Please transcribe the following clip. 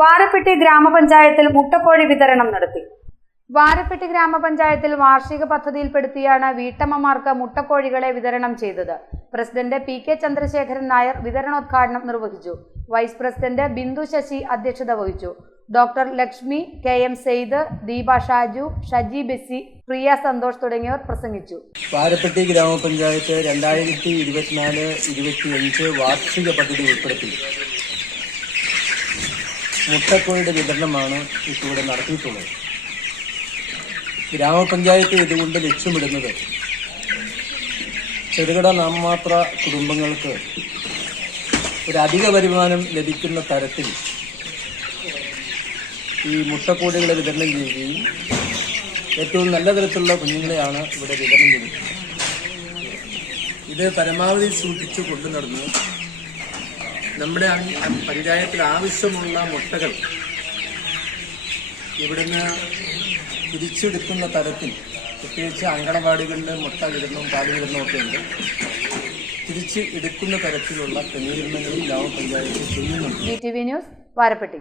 വാരപ്പെട്ടി ഗ്രാമപഞ്ചായത്തിൽ മുട്ടക്കോഴി വിതരണം നടത്തി. വാരപ്പെട്ടി ഗ്രാമപഞ്ചായത്തിൽ വാർഷിക പദ്ധതിയിൽപ്പെടുത്തിയാണ് വീട്ടമ്മമാർക്ക് മുട്ടക്കോഴികളെ വിതരണം ചെയ്തത്. പ്രസിഡന്റ് PK ചന്ദ്രശേഖരൻ നായർ വിതരണോദ്ഘാടനം നിർവഹിച്ചു. വൈസ് പ്രസിഡന്റ് ബിന്ദു ശശി അധ്യക്ഷത വഹിച്ചു. ഡോക്ടർ ലക്ഷ്മി, KM സെയ്ദ്, ദീപ ഷാജു, ഷജി ബെസ്സി, പ്രിയ സന്തോഷ് തുടങ്ങിയവർ പ്രസംഗിച്ചു. വാരപ്പെട്ടി ഗ്രാമപഞ്ചായത്ത് 2024-25 വാർഷിക പദ്ധതി ഉൾപ്പെടുത്തി മുട്ടക്കോഴിയുടെ വിതരണമാണ് ഇവിടെ നടത്തിയിട്ടുള്ളത്. ഗ്രാമപഞ്ചായത്ത് ഇതുകൊണ്ട് ലക്ഷ്യമിടുന്നത് ചെറുകിട നാമമാത്ര കുടുംബങ്ങൾക്ക് ഒരു അധിക വരുമാനം ലഭിക്കുന്ന തരത്തിൽ ഈ മുട്ടക്കോഴികളെ വിതരണം ചെയ്യുകയും ഏറ്റവും നല്ല തരത്തിലുള്ള കുഞ്ഞുങ്ങളെയാണ് ഇവിടെ വിതരണം ചെയ്യുന്നത്. ഇത് പരമാവധി സൂക്ഷിച്ചു കൊണ്ടു നടന്നു നമ്മുടെ പഞ്ചായത്തിൽ ആവശ്യമുള്ള മുട്ടകൾ ഇവിടുന്ന് തിരിച്ചെടുക്കുന്ന തരത്തിൽ, പ്രത്യേകിച്ച് അങ്കണവാടികളിൽ മുട്ട വിതരണവും പാല് വിതരണവും ഒക്കെ ഉണ്ട്. തിരിച്ച് എടുക്കുന്ന തരത്തിലുള്ള ക്രമീകരണങ്ങളും ഗ്രാമപഞ്ചായത്ത് ചെയ്യുന്നുണ്ട്. GTV news, Varappetty.